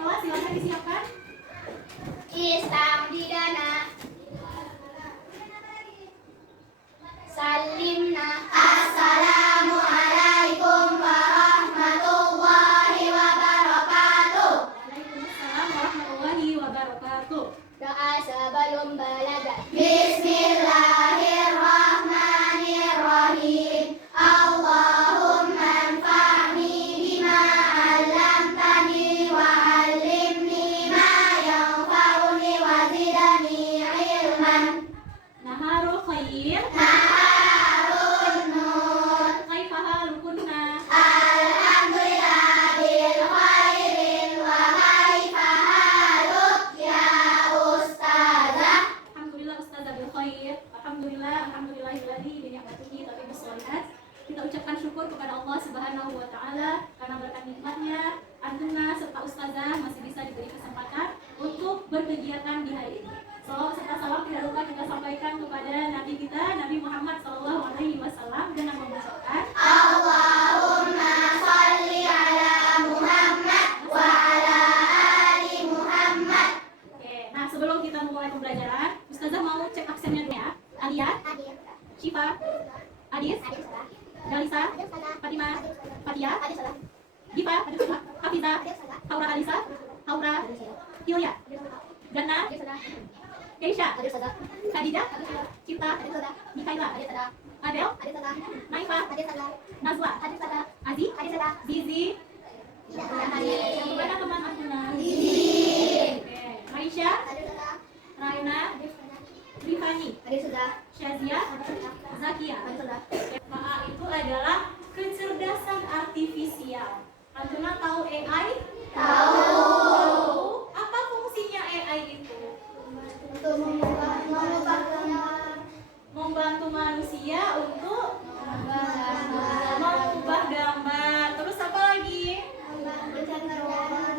Allah, silakan disiapkan. Istamdidana Salimna. Assalamualaikum warahmatullahi wabarakatuh. Waalaikumsalam warahmatullahi wabarakatuh. Doa sebelum belajar. Bismillahirrahmanirrahim. Allahumma anfa'ni bima 'allamtani wa 'allimni ma yanfa'uni wa zidni ilman. Naharul khair. Naharun nur. Kaifa halukunna? Alhamdulillah bil khairin wa kaifa haluk ya ustazah. Alhamdulillah ustazah bil khair. Alhamdulillahilladzi bi ni'matihi tatimmu shalihat. Kita ucapkan syukur kepada Allah Subhanahu wa taala karena berkat nikmatnya Antuna serta ustazah masih bisa diberi kesempatan untuk berkegiatan di hari ini. Salawat serta salam tidak lupa kita sampaikan kepada Nabi kita, Nabi Muhammad SAW dengan mengucapkan Allahumma sholli ala Muhammad wa ala ali Muhammad. Oke, nah sebelum kita memulai pembelajaran, ustazah mau cek absennya dulu ya. Alia, Syifa, Adis, Dalisa, Fatima, Fatia, Dipa, Hafiza, Haura Alisa, Haura, Hilya, Gana, Keisha, Khadijah, Cipta, Mikaela, Adel, Naifa, Nazwa, Azi, Zizi, yang kepada teman Antuna, Aisyah, Raina, Rifani, Syazia, Zakia. MA itu adalah kecerdasan artifisial. Antuna tahu AI? Tahu. Apa fungsinya AI itu? Untuk Membantu manusia untuk mengubah gambar. Terus apa lagi?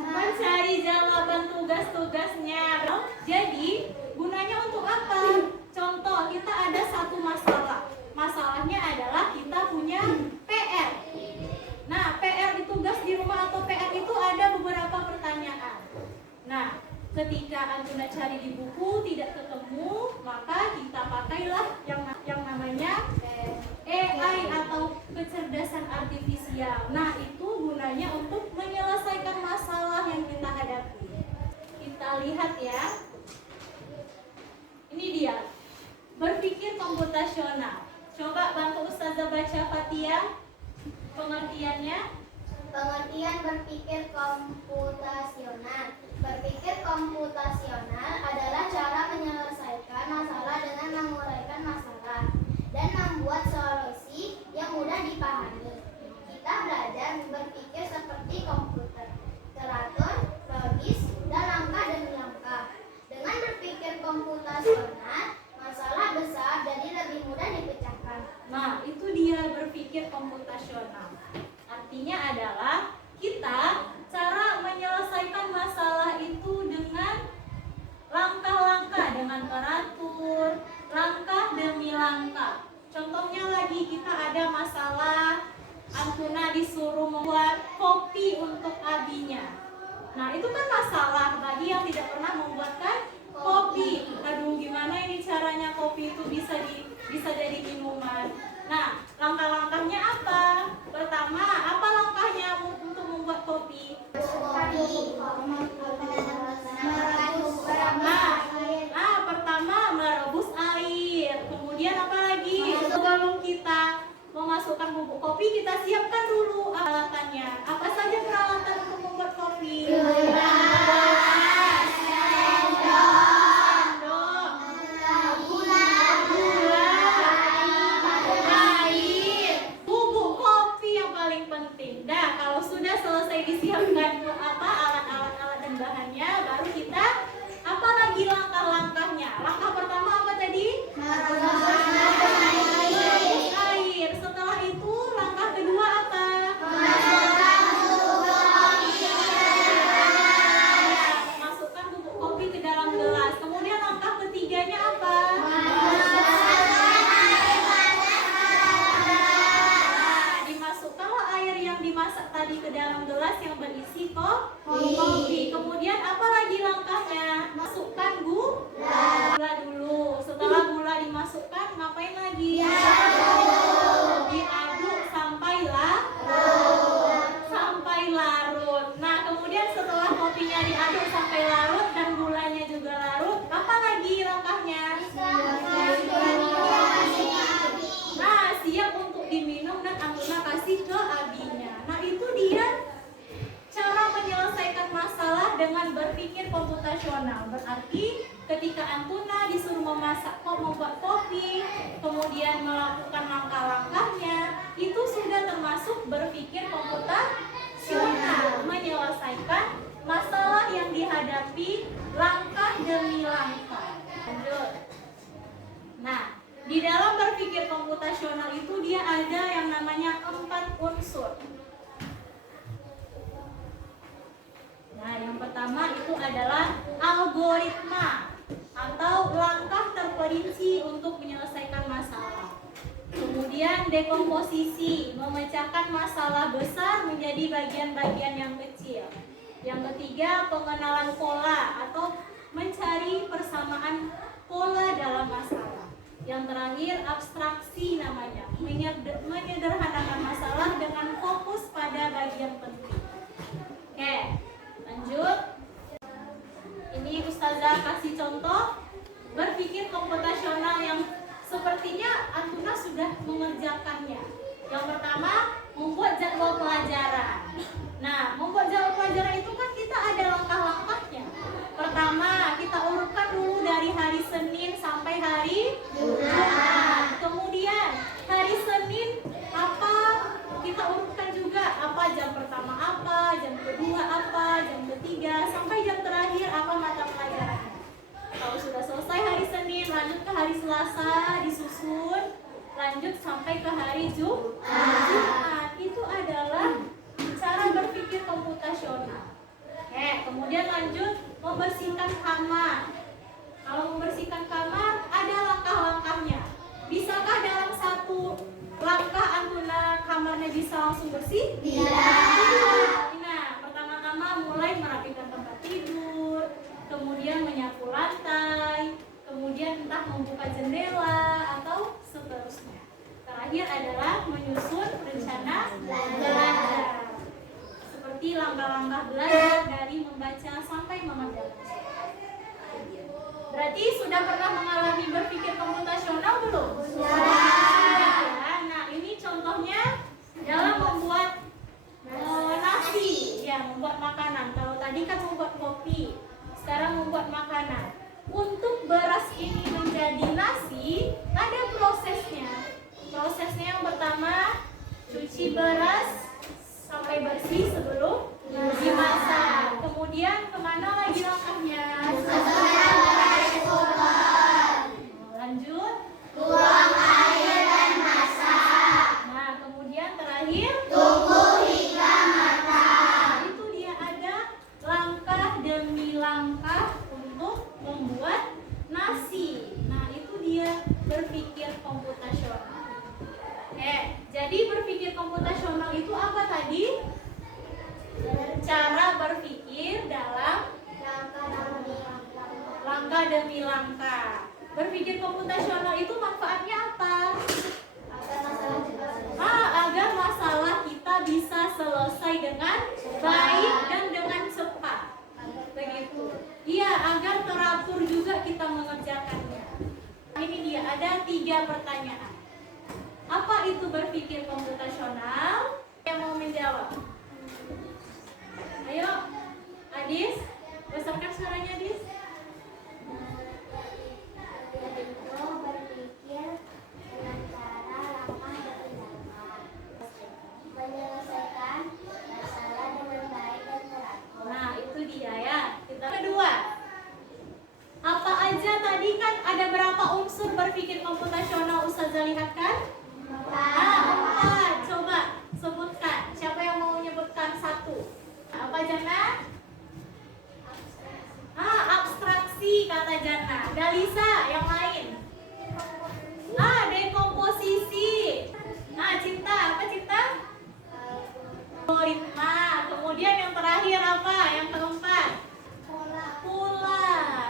Mencari jawaban tugas-tugasnya. Jadi gunanya untuk apa? Contoh, kita ada satu masalah. Masalahnya adalah kita punya PR. Nah, PR di tugas di rumah atau PR itu ada beberapa pertanyaan. Nah, ketika Antuna cari di buku tidak ketemu, maka kita pakailah yang namanya AI atau kecerdasan artifisial. Nah, itu gunanya untuk menyelesaikan masalah yang kita hadapi. Kita lihat ya. Ini dia. Berpikir komputasional. Coba bantu ustazah baca Fatia pengertiannya. Pengertian berpikir komputasional. Berpikir komputasional adalah cara menyelesaikan masalah dengan menguraikan masalah dan membuat solusi yang mudah dipahami. Kita belajar berpikir seperti komputer, teratur, logis, dan langkah demi langkah. Dengan berpikir komputasional, masalah besar jadi lebih mudah dipecahkan. Nah, itu dia berpikir komputasional. Artinya adalah kita cara menyelesaikan masalah itu dengan langkah-langkah, dengan teratur, langkah demi langkah. Contohnya lagi kita ada masalah Antuna disuruh membuat kopi untuk abinya. Nah, itu kan masalah bagi yang tidak pernah membuatkan kopi. Aduh, gimana ini caranya kopi itu bisa jadi minuman. Nah, langkah-langkahnya apa? Pertama, apa langkahnya untuk membuat kopi? Pertama merebus air. Kemudian apa lagi? Sebelum kita memasukkan bubuk kopi, kita siapkan dulu peralatannya. Apa saja peralatan untuk membuat kopi? Bubuk kopi yang paling penting. Nah, kalau sudah selesai disiapkan apa setelah kopinya diaduk sampai larut dan gulanya juga larut, apa lagi langkahnya? Nah, siap untuk diminum dan Antuna kasih ke abinya. Nah, itu dia cara menyelesaikan masalah dengan berpikir komputasional. Berarti ketika Antuna disuruh membuat kopi, kemudian melakukan langkah-langkahnya, itu sudah termasuk berpikir komputasional, menyelesaikan masalah yang dihadapi langkah demi langkah. Lanjut. Nah, di dalam berpikir komputasional itu dia ada yang namanya 4 unsur. Nah, yang pertama itu adalah algoritma atau langkah terperinci untuk menyelesaikan masalah. Kemudian dekomposisi, memecahkan masalah besar menjadi bagian-bagian yang kecil. Yang ketiga, pengenalan pola atau mencari persamaan pola dalam masalah. Yang terakhir, abstraksi namanya, menyederhanakan masalah dengan fokus pada bagian penting. Oke, lanjut. Ini Ustazah kasih contoh berpikir komputasional yang sepertinya Antuna sudah mengerjakannya. Yang pertama, membuat jadwal pelajaran. Nah, membuat jadwal pelajaran itu kan kita ada langkah-langkahnya. Pertama, kita urutkan dulu dari hari Senin sampai hari Jumat. Kemudian hari Senin apa? Kita urutkan juga apa jam pertama apa, jam kedua apa, jam ketiga, sampai jam terakhir apa mata pelajarannya. Kalau sudah selesai hari Senin, lanjut ke hari Selasa, disusun, lanjut sampai ke hari Jumat. Itu adalah cara berpikir komputasional. Oke, kemudian lanjut membersihkan kamar. Kalau membersihkan kamar ada langkah-langkahnya. Bisakah dalam satu langkah Antuna kamarnya bisa langsung bersih? Tidak. Nah, pertama-tama mulai merapikan tempat tidur, kemudian menyapu lantai, kemudian entah membuka jendela atau seterusnya. Terakhir adalah menyusun rencana belajar. Seperti langkah-langkah belajar dari membaca sampai mengerjakan. Berarti sudah pernah mengalami berpikir komputasional belum? Sudah. Nah, ini contohnya dalam membuat nasi, ya, membuat makanan. Kalau tadi kan membuat kopi, sekarang membuat makanan. Untuk beras ini menjadi nasi, ada prosesnya. Prosesnya yang pertama, cuci beras sampai bersih sebelum dimasak. Kemudian kemana lagi langkahnya? Lanjut, Tuang air dan masak. nah kemudian terakhir Tunggu hingga matang. Nah, itu dia ada langkah demi langkah untuk membuat nasi. Nah, itu dia berpikir komputasional. Oke, jadi berpikir komputasional itu apa tadi? Cara berpikir dalam langkah demi langkah. Berpikir komputasional itu manfaatnya apa? Agar masalah kita bisa selesai dengan baik dan dengan cepat. Begitu. Iya, agar teratur juga kita mengerjakannya. Ini dia, ada 3 pertanyaan. Apa itu berpikir komputasional? Yang mau menjawab? Ayo, Adis, besarkan suaranya, Adis. Berpikir dengan cara ramah dan nyaman, menyelesaikan masalah dengan baik dan teratur. Nah, itu dia ya. Kita kedua. Apa aja tadi kan ada berapa unsur berpikir komputasional Ustazah lihat kan? 4. Coba sebutkan. Siapa yang mau menyebutkan 1? Apa Jana? Abstraksi kata Jana. Dalisa yang lain. Dekomposisi. Cinta, apa Cinta? Algoritma. Kemudian yang terakhir apa? Yang keempat? Pola.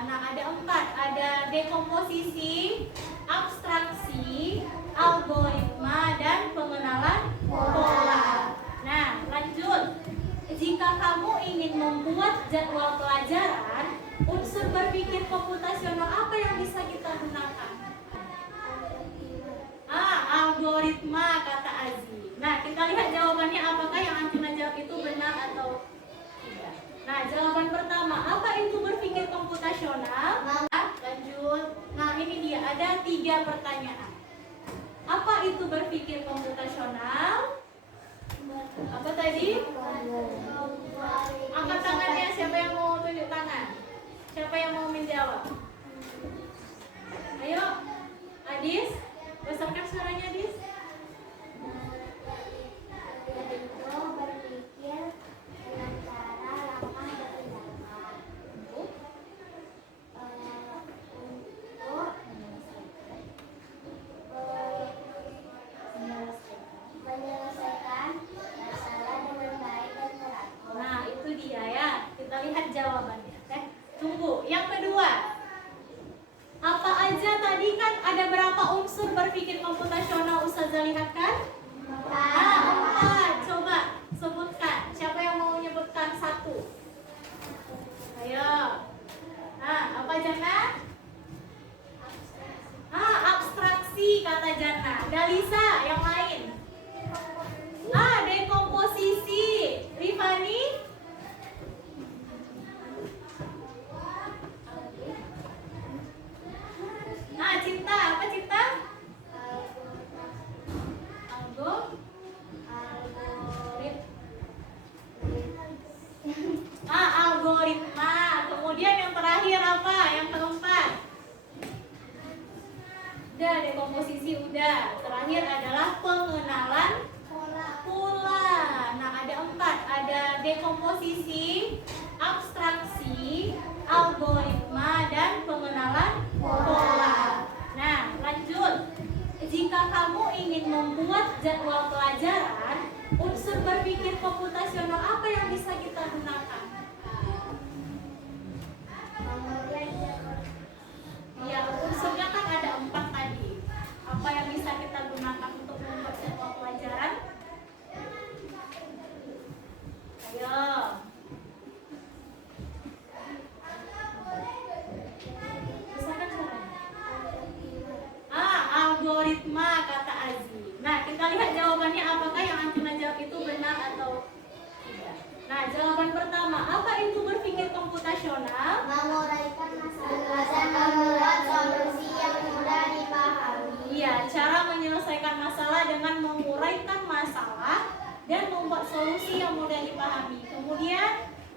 Nah, ada 4. Ada dekomposisi, abstraksi, algoritma, dan pengenalan pola. Nah, lanjut. Jika kamu ingin membuat jadwal pelajaran, unsur berpikir komputasional apa yang bisa kita gunakan? Algoritma, kata Azi. Nah, kita lihat jawabannya, apakah yang Antuna jawab itu benar atau tidak. Nah, jawaban pertama, apa itu berpikir komputasional? Lanjut. Nah, ini dia, ada 3 pertanyaan. Apa itu berpikir komputasional? Apa tadi? Angkat tangannya, siapa yang mau tunjuk tangan? Siapa yang mau menjawab? Ayo, Adis, besarkan suaranya, Adis. Itu berpikir dengan cara langkah demi langkah untuk menyelesaikan masalah dengan baik dan teratur. Nah, itu dia ya. Kita lihat jawabannya. Tunggu, yang kedua. Apa aja tadi kan ada berapa unsur berpikir komputasional, Ustazah lihat kan? 4. Coba sebutkan. Siapa yang mau menyebutkan 1? Ayo. Nah, apa Jana? Abstraksi, kata Jana. Dalisa, yang lain? Dekomposisi. Rifani? Cinta, apa Cinta? Algoritma. Kemudian yang terakhir apa? Yang keempat? Udah, dekomposisi udah. Terakhir adalah pengenalan pola. Nah, ada 4. Ada dekomposisi, abstraksi, algoritma, dan pengenalan pola. Nah, lanjut. Jika kamu ingin membuat jadwal pelajaran, unsur berpikir komputasional apa yang bisa kita gunakan? Ya, unsurnya kan ada 4 tadi. Apa yang bisa kita gunakan untuk membuat jadwal pelajaran? Ayo. Misalkan suaranya. Algoritma, kata Azi. Nah, kita lihat jawabannya, apakah yang Antuna jawab itu benar atau tidak. Nah, jawaban pertama, apa itu berpikir komputasional? Menguraikan masalah dan membuat solusi yang mudah dipahami. Iya, cara menyelesaikan masalah dengan menguraikan masalah dan membuat solusi yang mudah dipahami. Kemudian,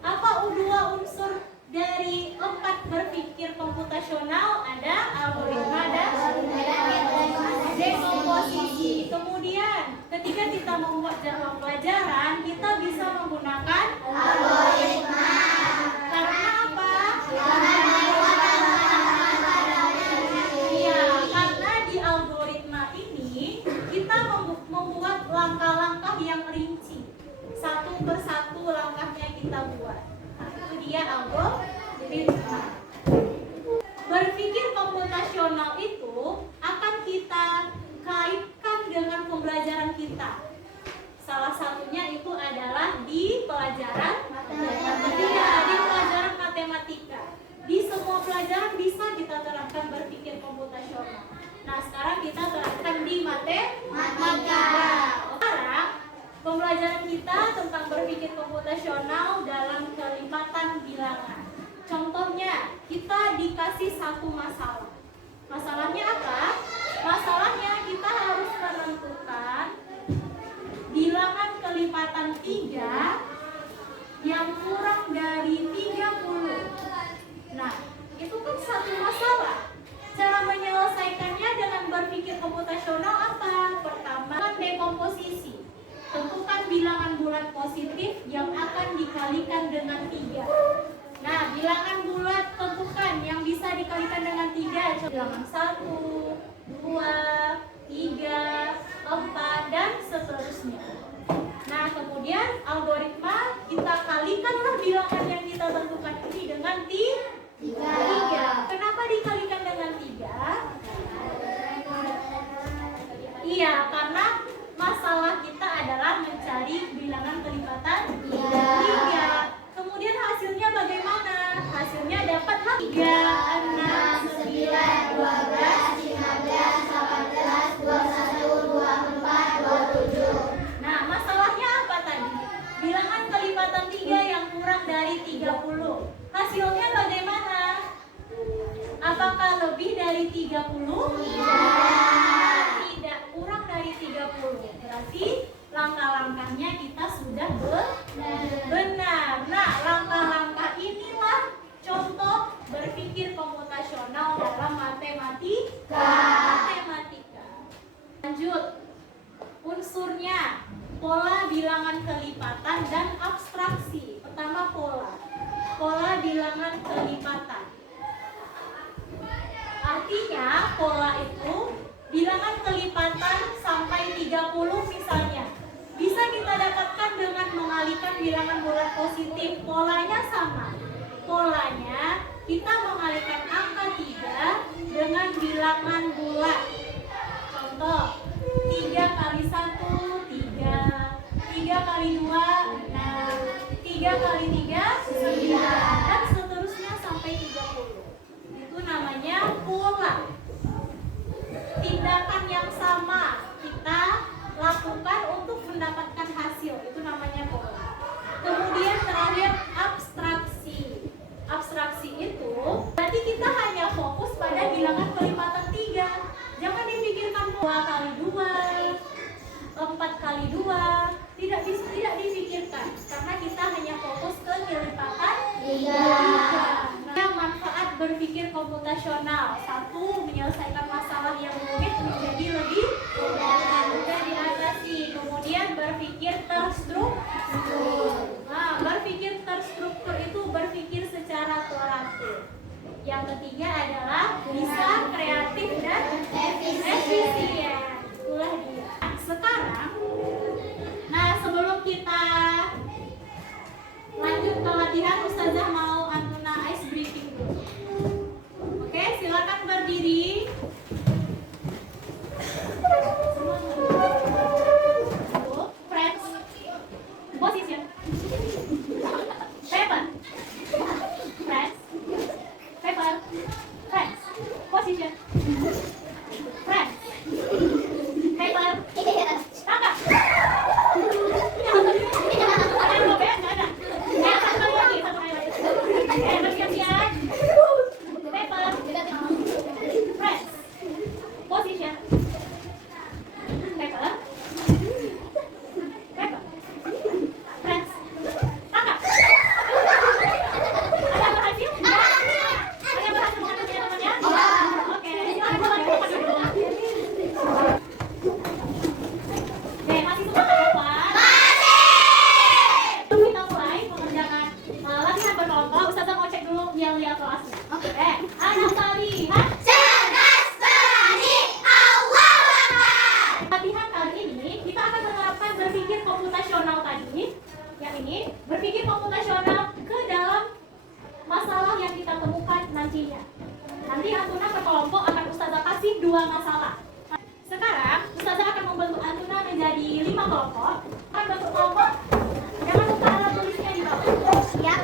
apa 2 unsur dari 4 berpikir komputasional? Ada algoritma dan dekomposisi. Kemudian, ketika kita membuat jadwal pelajaran, kita bisa menggunakan Algoritma. karena apa? Iya, karena di algoritma ini kita membuat langkah-langkah yang rinci. 1 persatu langkahnya kita buat. Nah, itu dia algoritma. Berpikir komputasional itu akan kita kaitkan dengan pembelajaran kita. Salah satunya itu adalah di pelajaran matematika. Di pelajaran matematika. Di semua pelajaran bisa kita terapkan berpikir komputasional. Nah, sekarang kita terapkan di matematika. Sekarang pembelajaran kita tentang berpikir komputasional dalam kelipatan bilangan. Contohnya, kita dikasih 1 masalah. Masalahnya apa? Masalahnya kita harus menentukan bilangan kelipatan 3 yang kurang dari 30. Nah, itu kan 1 masalah. Cara menyelesaikannya dengan berpikir komputasional apa? Pertama, dekomposisi. Tentukan bilangan bulat positif yang akan dikalikan dengan 3. Nah, bilangan bulat tentukan yang bisa dikalikan dengan 3. Bilangan 1, 2, 3, 4, dan seterusnya. Nah, kemudian algoritma, kita kalikanlah bilangan yang kita tentukan ini dengan 3. Kenapa dikalikan dengan 3? Iya, karena masalah kita adalah mencari bilangan kelipatan 3. Kemudian hasilnya bagaimana? 30. Hasilnya bagaimana? Apakah lebih dari 30? Tidak, kurang dari 30. Berarti langkah-langkahnya kita sudah benar. Nah, langkah-langkah inilah contoh berpikir komputasional dalam matematika. Lanjut. Unsurnya pola bilangan kelipatan dan abstraksi. Pertama pola bilangan kelipatan. Artinya pola itu bilangan kelipatan sampai 30 misalnya. Bisa kita dapatkan dengan mengalihkan bilangan bulat positif. Polanya sama. Polanya kita mengalihkan angka 3 dengan bilangan bulat. Contoh, 3 kali 1, 3. 3 kali 2, 6. 3 kali 3, 9. Dan seterusnya sampai 30. Itu namanya pola. Tindakan yang sama kita lakukan untuk mendapatkan hasil. Itu namanya pola. Kemudian terakhir abstraksi. Abstraksi itu berarti kita hanya fokus pada bilangan kelipatan 3. Jangan dipikirkan 2 kali 2, 4 kali 2. Tidak dipikirkan karena kita hanya fokus ke kelipatan 3. Nah, manfaat berpikir komputasional. 1. Menyelesaikan masalah yang rumit menjadi lebih mudah diatasi. Kemudian berpikir terstruktur. Nah, berpikir terstruktur itu berpikir secara teratur. Yang ketiga adalah bisa kreatif dan efisien. Itulah dia. Sekarang, nah sebelum kita lanjut ke latihan, Ustazah mau Antuna ice briefing dulu. Oke, silakan berdiri. Friends, position. Paper. Friends. Paper. Friends. Position. Friends. Paper. Tangkap. Ada yang robek? Nggak ada. Satu kali lagi. Bersiap-siap. Paper. Friends. Position. Paper. Paper. Friends. Tangkap. Ada yang berhasil? Ada yang berhasil mengambil teman-temannya? Oke, silakan mulai. Oke, masih semua terdapat? Sebelum kita mulai mengerjakan latihan berkelompok, Ustazah mau cek dulu lihat kelasnya. Oke, anak Salihah. Latihan kali ini kita akan menerapkan berpikir komputasional tadi. Yang ini berpikir komputasional ke dalam masalah yang kita temukan nantinya. Nanti Antuna berkelompok akan Ustazah kasih 2 masalah. Sekarang Ustazah akan membentuk Antuna menjadi 5 kelompok. Akan bentuk kelompok. Jangan lupa alat tulisnya di bawah. Siap.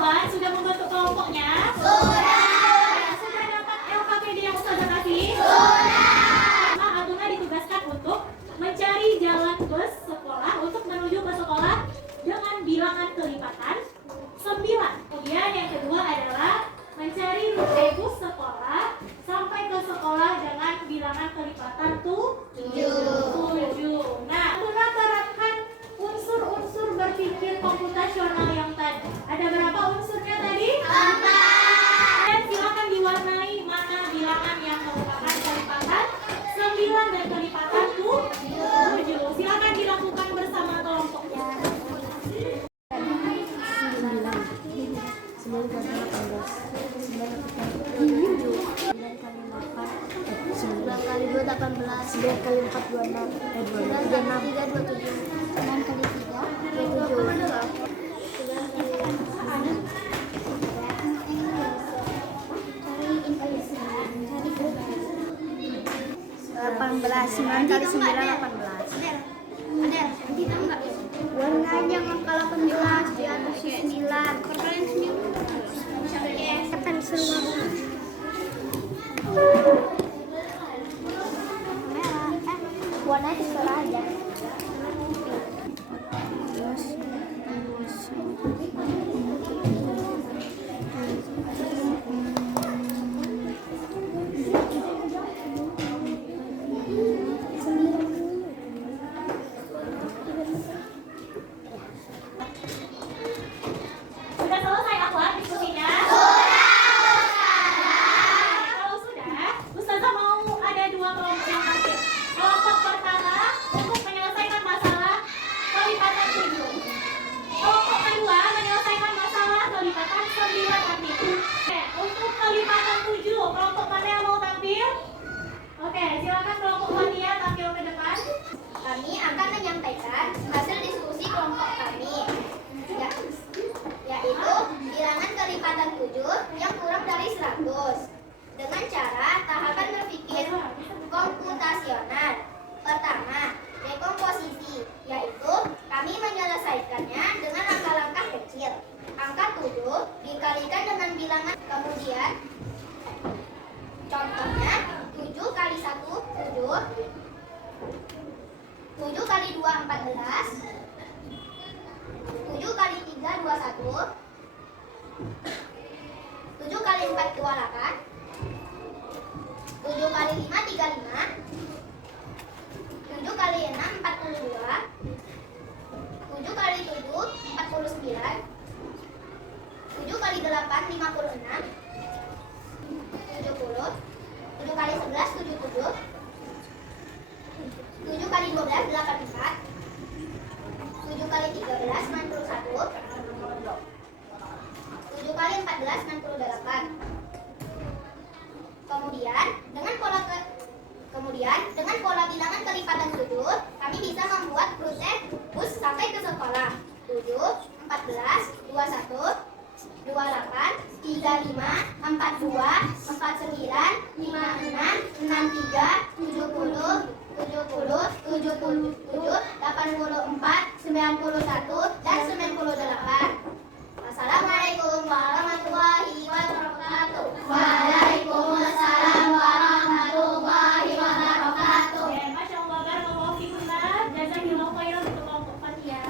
Kawan sudah membentuk kelompoknya? Sudah dapat LKPD yang Ustazah kasih? Nah, Antuna ditugaskan untuk mencari jalan bus sekolah untuk menuju ke sekolah dengan bilangan kelipatan 9. Kemudian yang kedua adalah mencari rute bus sekolah sampai ke sekolah dengan bilangan kelipatan 7. Nah, Antuna terapkan unsur-unsur berpikir komputasional yang tadi. Ada berapa unsurnya tadi? 4. Dan silakan diwarnai mana bilangan yang merupakan kelipatan 9 dan kelipatan 7. Silakan dilakukan bersama kelompoknya. 9 kali 2 18. 9 kali 4 26. 9 kali 3 27. 9 kali 3 27. 18. 9 kali 9 18. Ada nanti tahu enggak? Warnanya angka 18 di atas 9. Kalian 9. Kapan semua? warnanya terserah aja. Sudah selesai akhwat diskusinya? Kalau sudah, Ustazah mau ada dua kelompok yang terakhir. Kelompok pertama untuk menyelesaikan masalah kelipatan 7. Kelompok kedua menyelesaikan masalah kelipatan 9 nanti. Oke, untuk kelipatan 7, kelompok mana yang mau tampil? Oke, silakan kelompok Fatia tampil ke depan. Kami akan menyampaikan hasil diskusi kelompok kami, yaitu bilangan kelipatan 7 yang kurang dari 100 dengan cara tahapan berpikir komputasional. Pertama, dekomposisi, yaitu kami menyelesaikannya dengan langkah-langkah kecil. Angka 7 dikalikan dengan bilangan, kemudian contohnya 7 kali 1 7, 7 kali 2 14, 7 kali 3 21, 7 kali 4 28, 7 kali 5 35, 7 kali 6 42, 7 kali 7 49, 7 kali 8 56, 70, 7 kali 11 77, 7 kali 12 84, 7 kali 13 91, 7 kali 14 68. Kemudian dengan pola bilangan kelipatan 7, kami bisa membuat rute bus sampai ke sekolah. 7 14 21 28 35 42 49 56 63 70 70 77 84 91 dan 98. Wassalamualaikum warahmatullahi wabarakatuh. Waalaikumsalam warahmatullahi wabarakatuh. Oke, Masya Allah, barakallahu fikumullah. Jazakillahu khairan untuk kelompok Fatia.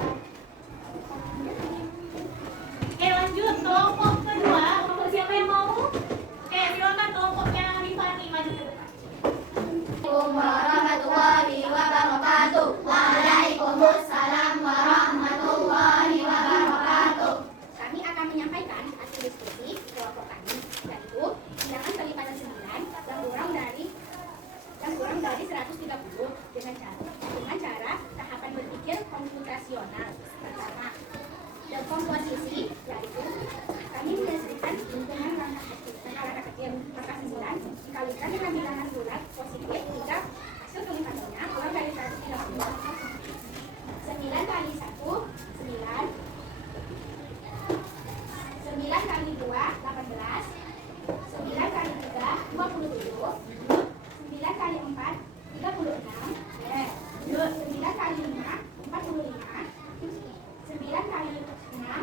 Oke, lanjut kelompok kedua. Kelompok siapa yang mau? Oke, silakan kelompoknya Rifani maju ke depan. Assalamualaikum warahmatullahi wabarakatuh. Waalaikumsalam warahmatullahi wabarakatuh. Kami akan menyampaikan hasil diskusi kelompok kami, yaitu bilangan kelipatan 9 yang kurang dari 130 dengan cara tahapan berpikir komputasional. Pertama, dekomposisi, yaitu kami menyelesaikan dengan langkah kecil. Langkah 9 dikalikan dengan bilangan bulat positif jika hasil kelipatannya kurang dari 130. 9 kali 1 9, 9 kali 2 18, 9 kali 3 27, 9 kali 4 36, 9 kali 5 45, 9 kali 6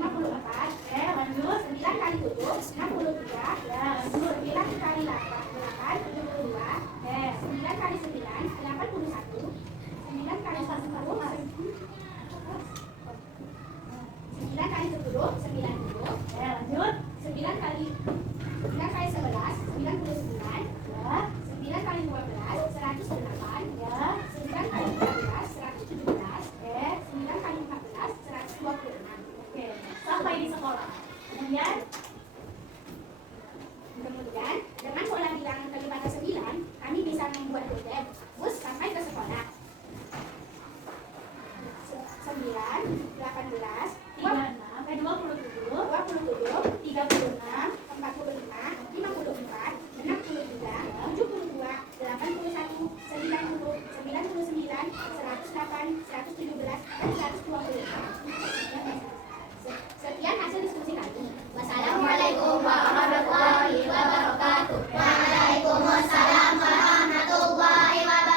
54, Lanjut. 9 kali 7 63, 9 kali 8 72, 9 kali 9 81, 9 kali 10 9 kali 10 90, Lanjut. 9 kali 11 99, 9 kali 12 108, 9 kali 13 117, 9 kali 14 126. Oke, sampai di sekolah. Kemudian dengan pola bilangan kelipatan 9, kami bisa membuat rute bus sampai ke sekolah. 9 18 27, 27 36 45 54 63 72 81 90 99 108 117 dan 125. Sekian hasil diskusi kami. Wassalamualaikum warahmatullahi wabarakatuh. Waalaikumsalam warahmatullahi wabarakatuh.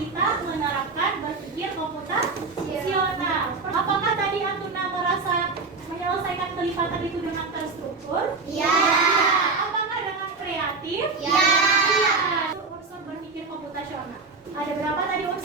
kita menerapkan berpikir komputasional. Apakah tadi Antuna merasa menyelesaikan kelipatan itu dengan terstruktur? Ya. Apakah dengan kreatif? Ya. Unsur berpikir komputasional. Ada berapa tadi unsur